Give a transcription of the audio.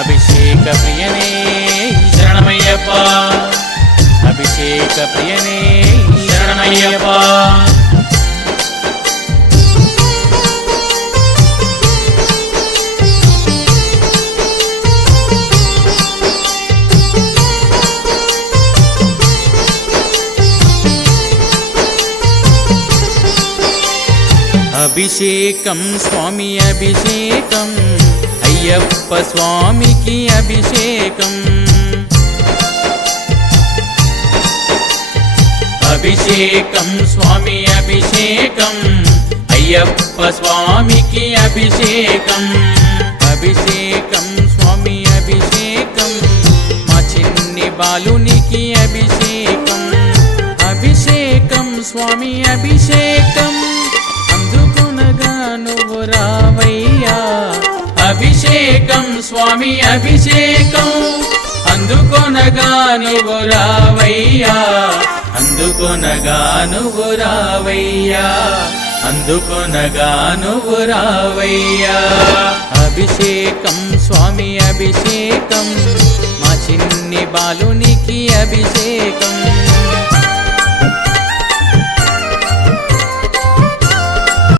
అభిషేక ప్రియనే శరణమయ్యప్ప అభిషేక ప్రియనే శరణమయ్యప్ప అభిషేకం స్వామి అభిషేకం అయ్యప్ప స్వామికి అభిషేకం అభిషేకం స్వామి అభిషేకం అయ్యప్ప స్వామికి అభిషేకం అభిషేకం స్వామి అభిషేకం మా చిన్ని బాలునికి అభిషేకం అభిషేకం స్వామి అభిషేకం అందుకొనగా నువ్వు రావయ్యా అభిషేకం స్వామి అభిషేకం అందుకొనగా నువ్వు రావయ్యా అందుకొనగా నువ్వు రావయ్యా అందుకొనగా నువ్వు రావయ్యా అభిషేకం స్వామి అభిషేకం మా చిన్ని బాలునికి అభిషేకం